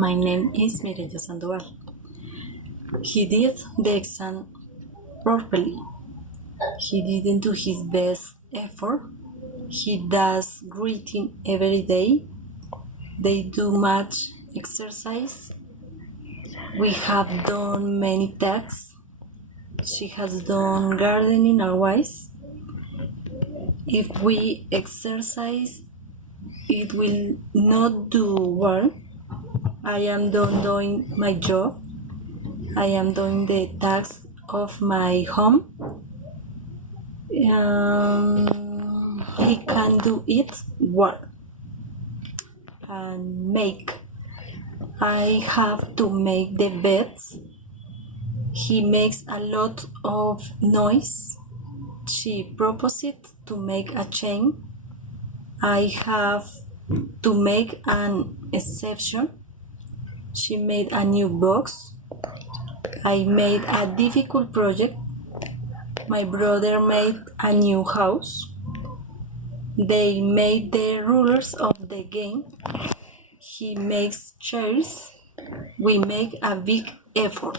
My name is Mireya Sandoval. He did the exam properly. He didn't do his best effort. He does greeting every day. They do much exercise. We have done many tasks. She has done gardening always. If we exercise, it will not do well. I am done doing my job. I am doing the tasks of my home. He can do it well and make. I have to make the beds. He makes a lot of noise. She proposed to make a chain. I have to make an exception. She made a new box. I made a difficult project. My brother made a new house. They made the rulers of the game. He makes chairs. We make a big effort.